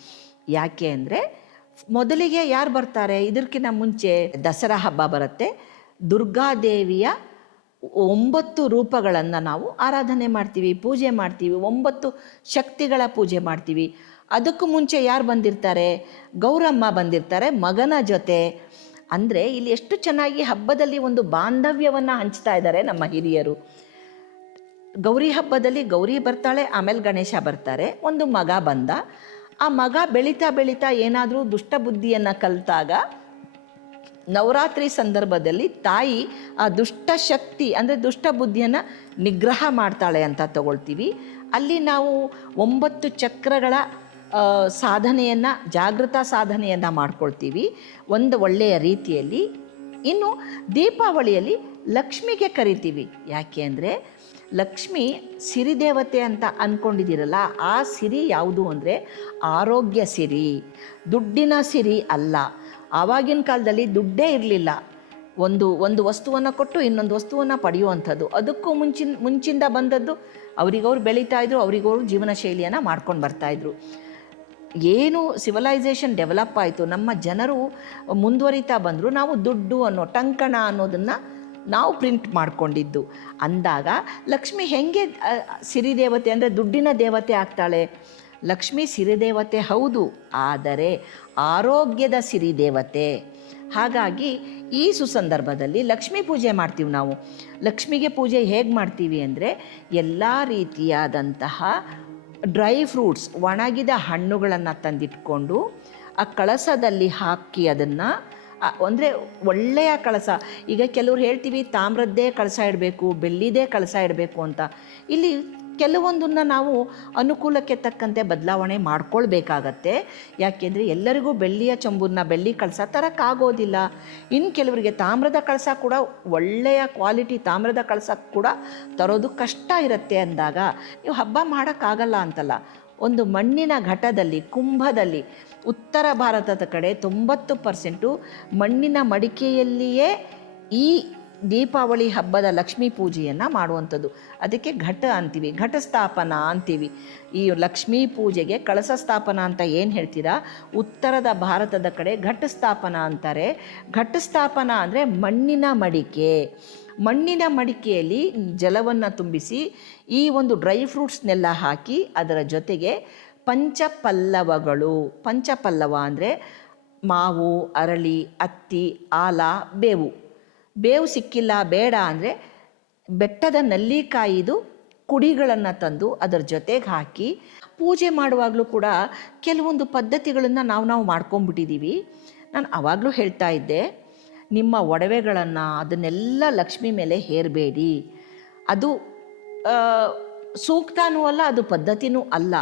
Speaker 1: ಯಾಕೆ ಅಂದರೆ ಮೊದಲಿಗೆ ಯಾರು ಬರ್ತಾರೆ? ಇದಕ್ಕಿಂತ ಮುಂಚೆ ದಸರಾ ಹಬ್ಬ ಬರುತ್ತೆ. ದುರ್ಗಾದೇವಿಯ ಒಂಬತ್ತು ರೂಪಗಳನ್ನು ನಾವು ಆರಾಧನೆ ಮಾಡ್ತೀವಿ, ಪೂಜೆ ಮಾಡ್ತೀವಿ, ಒಂಬತ್ತು ಶಕ್ತಿಗಳ ಪೂಜೆ ಮಾಡ್ತೀವಿ. ಅದಕ್ಕೂ ಮುಂಚೆ ಯಾರು ಬಂದಿರ್ತಾರೆ? ಗೌರಮ್ಮ ಬಂದಿರ್ತಾರೆ, ಮಗನ ಜೊತೆ. ಅಂದರೆ ಇಲ್ಲಿ ಎಷ್ಟು ಚೆನ್ನಾಗಿ ಹಬ್ಬದಲ್ಲಿ ಒಂದು ಬಾಂಧವ್ಯವನ್ನು ಹಂಚ್ತಾ ಇದ್ದಾರೆ ನಮ್ಮ ಹಿರಿಯರು. ಗೌರಿ ಹಬ್ಬದಲ್ಲಿ ಗೌರಿ ಬರ್ತಾಳೆ, ಆಮೇಲೆ ಗಣೇಶ ಬರ್ತಾರೆ, ಒಂದು ಮಗ ಬಂದ. ಆ ಮಗ ಬೆಳೀತಾ ಬೆಳೀತಾ ಏನಾದರೂ ದುಷ್ಟ ಬುದ್ಧಿಯನ್ನು ಕಲಿತಾಗ ನವರಾತ್ರಿ ಸಂದರ್ಭದಲ್ಲಿ ತಾಯಿ ಆ ದುಷ್ಟ ಶಕ್ತಿ, ಅಂದರೆ ದುಷ್ಟ ಬುದ್ಧಿಯನ್ನು ನಿಗ್ರಹ ಮಾಡ್ತಾಳೆ ಅಂತ ತಗೊಳ್ತೀವಿ. ಅಲ್ಲಿ ನಾವು ಒಂಬತ್ತು ಚಕ್ರಗಳ ಸಾಧನೆಯನ್ನು, ಜಾಗೃತ ಸಾಧನೆಯನ್ನು ಮಾಡ್ಕೊಳ್ತೀವಿ. ಒಂದು ಒಳ್ಳೆಯ ರೀತಿಯಲ್ಲಿ. ಇನ್ನು ದೀಪಾವಳಿಯಲ್ಲಿ ಲಕ್ಷ್ಮಿಗೆ ಕರಿತೀವಿ. ಯಾಕೆ ಅಂದರೆ ಲಕ್ಷ್ಮಿ ಸಿರಿದೇವತೆ ಅಂತ ಅಂದ್ಕೊಂಡಿದ್ದೀರಲ್ಲ ಆ ಸಿರಿ ಯಾವುದು ಅಂದರೆ ಆರೋಗ್ಯ ಸಿರಿ. ದುಡ್ಡಿನ ಸಿರಿ ಅಲ್ಲ. ಆವಾಗಿನ ಕಾಲದಲ್ಲಿ ದುಡ್ಡೇ ಇರಲಿಲ್ಲ. ಒಂದು ಒಂದು ವಸ್ತುವನ್ನು ಕೊಟ್ಟು ಇನ್ನೊಂದು ವಸ್ತುವನ್ನು ಪಡೆಯುವಂಥದ್ದು. ಅದಕ್ಕೂ ಮುಂಚಿನ, ಮುಂಚಿಂದ ಬಂದದ್ದು ಅವರಿಗವ್ರು ಬೆಳೀತಾ ಇದ್ರು, ಅವರಿಗವ್ರು ಜೀವನ ಶೈಲಿಯನ್ನು ಮಾಡ್ಕೊಂಡು ಬರ್ತಾಯಿದ್ರು ಏನು ಸಿವಿಲೈಸೇಷನ್ ಡೆವಲಪ್ ಆಯಿತು, ನಮ್ಮ ಜನರು ಮುಂದುವರಿತಾ ಬಂದರು, ನಾವು ದುಡ್ಡು ಅನ್ನೋ, ಟಂಕಣ ಅನ್ನೋದನ್ನು ನಾವು ಪ್ರಿಂಟ್ ಮಾಡಿಕೊಂಡಿದ್ದು. ಅಂದಾಗ ಲಕ್ಷ್ಮಿ ಹೆಂಗೆ ಸಿರಿದೇವತೆ ಅಂದರೆ ದುಡ್ಡಿನ ದೇವತೆ ಆಗ್ತಾಳೆ? ಲಕ್ಷ್ಮಿ ಸಿರಿದೇವತೆ ಹೌದು, ಆದರೆ ಆರೋಗ್ಯದ ಸಿರಿದೇವತೆ. ಹಾಗಾಗಿ ಈ ಸುಸಂದರ್ಭದಲ್ಲಿ ಲಕ್ಷ್ಮೀ ಪೂಜೆ ಮಾಡ್ತೀವಿ ನಾವು. ಲಕ್ಷ್ಮಿಗೆ ಪೂಜೆ ಹೇಗೆ ಮಾಡ್ತೀವಿ ಅಂದರೆ ಎಲ್ಲ ರೀತಿಯಾದಂತಹ ಡ್ರೈ ಫ್ರೂಟ್ಸ್, ಒಣಗಿದ ಹಣ್ಣುಗಳನ್ನು ತಂದಿಟ್ಕೊಂಡು ಆ ಕಳಸದಲ್ಲಿ ಹಾಕಿ ಅದನ್ನು ಅಂದರೆ ಒಳ್ಳೆಯ ಕಳಸ. ಈಗ ಕೆಲವ್ರು ಹೇಳ್ತೀವಿ, ತಾಮ್ರದ್ದೇ ಕಳಸ ಇಡಬೇಕು, ಬೆಳ್ಳಿದೇ ಕಳಸ ಇಡಬೇಕು ಅಂತ. ಇಲ್ಲಿ ಕೆಲವೊಂದನ್ನು ನಾವು ಅನುಕೂಲಕ್ಕೆ ತಕ್ಕಂತೆ ಬದಲಾವಣೆ ಮಾಡ್ಕೊಳ್ಬೇಕಾಗತ್ತೆ. ಯಾಕೆಂದರೆ ಎಲ್ಲರಿಗೂ ಬೆಳ್ಳಿಯ ಚಂಬುನ್ನ ಬೆಳ್ಳಿ ಕಳಸ ತರೋಕ್ಕಾಗೋದಿಲ್ಲ ಇನ್ನು ಕೆಲವರಿಗೆ ತಾಮ್ರದ ಕಳಸ ಕೂಡ ಒಳ್ಳೆಯ ಕ್ವಾಲಿಟಿ ತಾಮ್ರದ ಕಳಸ ಕೂಡ ತರೋದು ಕಷ್ಟ ಇರುತ್ತೆ ಅಂದಾಗ, ನೀವು ಹಬ್ಬ ಮಾಡೋಕ್ಕಾಗಲ್ಲ ಅಂತಲ್ಲ. ಒಂದು ಮಣ್ಣಿನ ಘಟದಲ್ಲಿ, ಕುಂಭದಲ್ಲಿ ಉತ್ತರ ಭಾರತದ ಕಡೆ ತೊಂಬತ್ತು ಪರ್ಸೆಂಟು ಮಣ್ಣಿನ ಮಡಿಕೆಯಲ್ಲಿಯೇ ಈ ದೀಪಾವಳಿ ಹಬ್ಬದ ಲಕ್ಷ್ಮೀ ಪೂಜೆಯನ್ನು ಮಾಡುವಂಥದ್ದು. ಅದಕ್ಕೆ ಘಟ ಅಂತೀವಿ. ಘಟ ಸ್ಥಾಪನ ಅಂತೀವಿ. ಈ ಲಕ್ಷ್ಮೀ ಪೂಜೆಗೆ ಕಳಸ ಸ್ಥಾಪನ ಅಂತ ಏನು ಹೇಳ್ತೀರಾ? ಉತ್ತರದ ಭಾರತದ ಕಡೆ ಘಟ ಸ್ಥಾಪನ ಅಂತಾರೆ. ಘಟ ಸ್ಥಾಪನ ಅಂದರೆ ಮಣ್ಣಿನ ಮಡಿಕೆ. ಮಣ್ಣಿನ ಮಡಿಕೆಯಲ್ಲಿ ಜಲವನ್ನು ತುಂಬಿಸಿ ಈ ಒಂದು ಡ್ರೈ ಫ್ರೂಟ್ಸ್ನೆಲ್ಲ ಹಾಕಿ ಅದರ ಜೊತೆಗೆ ಪಂಚಪಲ್ಲವಗಳು. ಪಂಚಪಲ್ಲವ ಅಂದರೆ ಮಾವು, ಅರಳಿ, ಅತ್ತಿ, ಆಲ, ಬೇವು. ಬೇವು ಸಿಕ್ಕಿಲ್ಲ, ಬೇಡ ಅಂದರೆ ಬೆಟ್ಟದ ನಲ್ಲಿಕಾಯಿದು ಕುಡಿಗಳನ್ನು ತಂದು ಅದರ ಜೊತೆಗೆ ಹಾಕಿ ಪೂಜೆ ಮಾಡುವಾಗಲೂ ಕೂಡ ಕೆಲವೊಂದು ಪದ್ಧತಿಗಳನ್ನು ನಾವು ನಾವು ಮಾಡ್ಕೊಂಡ್ಬಿಟ್ಟಿದ್ದೀವಿ ನಾನು ಆವಾಗಲೂ ಹೇಳ್ತಾ ಇದ್ದೆ, ನಿಮ್ಮ ಒಡವೆಗಳನ್ನು ಅದನ್ನೆಲ್ಲ ಲಕ್ಷ್ಮಿ ಮೇಲೆ ಹೇರಬೇಡಿ. ಅದು ಸೂಕ್ತನೂ ಅಲ್ಲ, ಅದು ಪದ್ಧತಿನೂ ಅಲ್ಲ.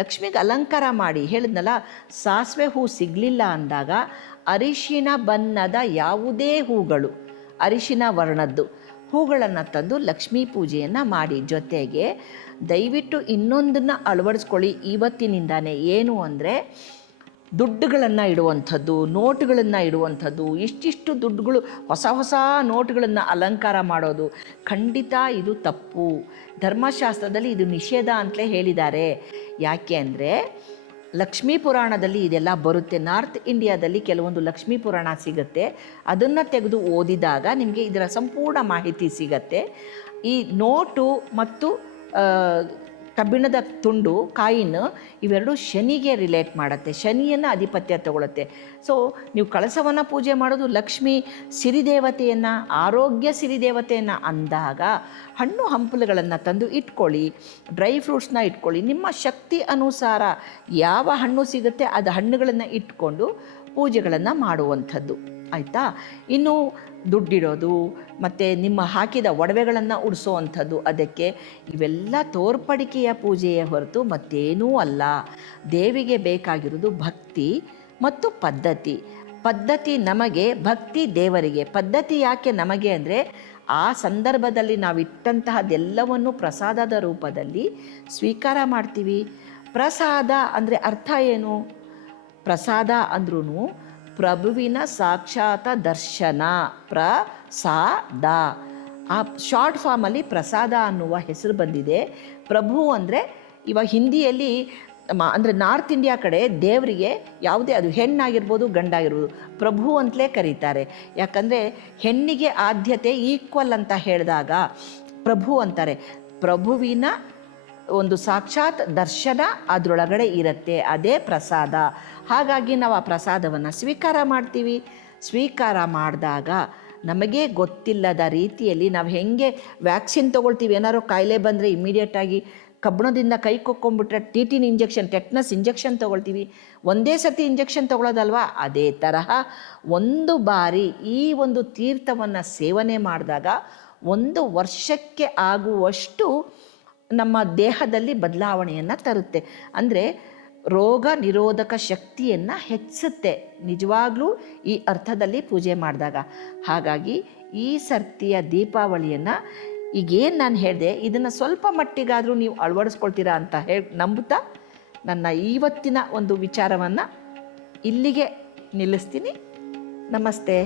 Speaker 1: ಲಕ್ಷ್ಮಿಗೆ ಅಲಂಕಾರ ಮಾಡಿ ಹೇಳಿದ್ನಲ್ಲ, ಸಾಸಿವೆ ಹೂ ಸಿಗಲಿಲ್ಲ ಅಂದಾಗ ಅರಿಶಿನ ಬಣ್ಣದ ಯಾವುದೇ ಹೂಗಳು ಅರಿಶಿನ ವರ್ಣದ್ದು. ಹೂಗಳನ್ನು ತಂದು ಲಕ್ಷ್ಮೀ ಪೂಜೆಯನ್ನು ಮಾಡಿ. ಜೊತೆಗೆ ದಯವಿಟ್ಟು ಇನ್ನೊಂದನ್ನು ಅಳವಡಿಸ್ಕೊಳ್ಳಿ. ಇವತ್ತಿನಿಂದಾನೇ ಏನು ಅಂದರೆ ದುಡ್ಡುಗಳನ್ನು ಇಡುವಂಥದ್ದು, ನೋಟುಗಳನ್ನು ಇಡುವಂಥದ್ದು, ಇಷ್ಟಿಷ್ಟು ದುಡ್ಡುಗಳು, ಹೊಸ ಹೊಸ ನೋಟುಗಳನ್ನು ಅಲಂಕಾರ ಮಾಡೋದು. ಖಂಡಿತ ಇದು ತಪ್ಪು. ಧರ್ಮಶಾಸ್ತ್ರದಲ್ಲಿ ಇದು ನಿಷೇಧ ಅಂತಲೇ ಹೇಳಿದ್ದಾರೆ. ಯಾಕೆ ಅಂದರೆ ಲಕ್ಷ್ಮೀ ಪುರಾಣದಲ್ಲಿ ಇದೆಲ್ಲ ಬರುತ್ತೆ. ನಾರ್ತ್ ಇಂಡಿಯಾದಲ್ಲಿ ಕೆಲವೊಂದು ಲಕ್ಷ್ಮೀ ಪುರಾಣ ಸಿಗುತ್ತೆ. ಅದನ್ನು ತೆಗೆದು ಓದಿದಾಗ ನಿಮಗೆ ಇದರ ಸಂಪೂರ್ಣ ಮಾಹಿತಿ ಸಿಗತ್ತೆ. ಈ ನೋಟು ಮತ್ತು ಕಬ್ಬಿಣದ ತುಂಡು, ಕಾಯಿನ್ ಇವೆರಡು ಶನಿಗೆ ರಿಲೇಟ್ ಮಾಡುತ್ತೆ. ಶನಿಯನ್ನು ಆಧಿಪತ್ಯ ತಗೊಳುತ್ತೆ. ಸೊ ನೀವು ಕಳಸವನ್ನು ಪೂಜೆ ಮಾಡೋದು ಲಕ್ಷ್ಮಿ ಸಿರಿದೇವತೆಯನ್ನು, ಆರೋಗ್ಯ ಸಿರಿದೇವತೆಯನ್ನು ಅಂದಾಗ ಹಣ್ಣು ಹಂಪಲುಗಳನ್ನು ತಂದು ಇಟ್ಕೊಳ್ಳಿ, ಡ್ರೈ ಫ್ರೂಟ್ಸ್ನ ಇಟ್ಕೊಳ್ಳಿ. ನಿಮ್ಮ ಶಕ್ತಿ ಅನುಸಾರ ಯಾವ ಹಣ್ಣು ಸಿಗುತ್ತೆ, ಅದು ಹಣ್ಣುಗಳನ್ನು ಇಟ್ಕೊಂಡು ಪೂಜೆಗಳನ್ನು ಮಾಡುವಂಥದ್ದು. ಆಯಿತಾ? ಇನ್ನು ದುಡ್ಡಿಡೋದು, ಮತ್ತು ನಿಮ್ಮ ಹಾಕಿದ ಒಡವೆಗಳನ್ನು ಉಡಿಸೋವಂಥದ್ದು, ಅದಕ್ಕೆ ಇವೆಲ್ಲ ತೋರ್ಪಡಿಕೆಯ ಪೂಜೆಯೇ ಹೊರತು ಮತ್ತೇನೂ ಅಲ್ಲ. ದೇವಿಗೆ ಬೇಕಾಗಿರೋದು ಭಕ್ತಿ ಮತ್ತು ಪದ್ಧತಿ. ಪದ್ಧತಿ ನಮಗೆ, ಭಕ್ತಿ ದೇವರಿಗೆ. ಪದ್ಧತಿ ಯಾಕೆ ನಮಗೆ ಅಂದರೆ, ಆ ಸಂದರ್ಭದಲ್ಲಿ ನಾವು ಇಟ್ಟಂತಹದ್ದೆಲ್ಲವನ್ನು ಪ್ರಸಾದದ ರೂಪದಲ್ಲಿ ಸ್ವೀಕಾರ ಮಾಡ್ತೀವಿ. ಪ್ರಸಾದ ಅಂದರೆ ಅರ್ಥ ಏನು? ಪ್ರಸಾದ ಅಂದ್ರೂ ಪ್ರಭುವಿನ ಸಾಕ್ಷಾತ ದರ್ಶನ, ಪ್ರ, ಸಾ, ದ. ಆ ಶಾರ್ಟ್ ಫಾರ್ಮಲ್ಲಿ ಪ್ರಸಾದ ಅನ್ನುವ ಹೆಸರು ಬಂದಿದೆ. ಪ್ರಭು ಅಂದರೆ ಇವಾಗ ಹಿಂದಿಯಲ್ಲಿ ಅಂದರೆ ನಾರ್ತ್ ಇಂಡಿಯಾ ಕಡೆ ದೇವರಿಗೆ ಯಾವುದೇ ಅದು ಹೆಣ್ಣಾಗಿರ್ಬೋದು, ಗಂಡಾಗಿರ್ಬೋದು, ಪ್ರಭು ಅಂತಲೇ ಕರೀತಾರೆ. ಯಾಕಂದರೆ ಹೆಣ್ಣಿಗೆ ಆದ್ಯತೆ ಈಕ್ವಲ್ ಅಂತ ಹೇಳಿದಾಗ ಪ್ರಭು ಅಂತಾರೆ. ಪ್ರಭುವಿನ ಒಂದು ಸಾಕ್ಷಾತ್ ದರ್ಶನ ಅದರೊಳಗಡೆ ಇರುತ್ತೆ, ಅದೇ ಪ್ರಸಾದ. ಹಾಗಾಗಿ ನಾವು ಆ ಪ್ರಸಾದವನ್ನು ಸ್ವೀಕಾರ ಮಾಡ್ತೀವಿ. ಸ್ವೀಕಾರ ಮಾಡಿದಾಗ ನಮಗೆ ಗೊತ್ತಿಲ್ಲದ ರೀತಿಯಲ್ಲಿ ನಾವು ಹೆಂಗೆ ವ್ಯಾಕ್ಸಿನ್ ತೊಗೊಳ್ತೀವಿ. ಏನಾದ್ರು ಕಾಯಿಲೆ ಬಂದರೆ ಇಮಿಡಿಯೇಟಾಗಿ ಕಬ್ಬಣದಿಂದ ಕೈ ಕೊಕ್ಕೊಂಬಿಟ್ರೆ T tin injection tetanus injection ತೊಗೊಳ್ತೀವಿ. ಒಂದೇ ಸತಿ ಇಂಜೆಕ್ಷನ್ ತೊಗೊಳೋದಲ್ವಾ? ಅದೇ ತರಹ ಒಂದು ಬಾರಿ ಈ ಒಂದು ತೀರ್ಥವನ್ನು ಸೇವನೆ ಮಾಡಿದಾಗ ಒಂದು ವರ್ಷಕ್ಕೆ ಆಗುವಷ್ಟು ನಮ್ಮ ದೇಹದಲ್ಲಿ ಬದಲಾವಣೆಯನ್ನು ತರುತ್ತೆ. ಅಂದರೆ ರೋಗ ನಿರೋಧಕ ಶಕ್ತಿಯನ್ನು ಹೆಚ್ಚಿಸುತ್ತೆ ನಿಜವಾಗ್ಲೂ ಈ ಅರ್ಥದಲ್ಲಿ ಪೂಜೆ ಮಾಡಿದಾಗ. ಹಾಗಾಗಿ ಈ ಸರ್ತಿಯ ದೀಪಾವಳಿಯನ್ನು ಈಗೇನು ನಾನು ಹೇಳಿದೆ, ಇದನ್ನು ಸ್ವಲ್ಪ ಮಟ್ಟಿಗಾದರೂ ನೀವು ಅಳವಡಿಸ್ಕೊಳ್ತೀರಾ ಅಂತ ಹೇಳಿ ನಂಬುತ್ತಾ ನನ್ನ ಇವತ್ತಿನ ಒಂದು ವಿಚಾರವನ್ನು ಇಲ್ಲಿಗೆ ನಿಲ್ಲಿಸ್ತೀನಿ. ನಮಸ್ತೆ.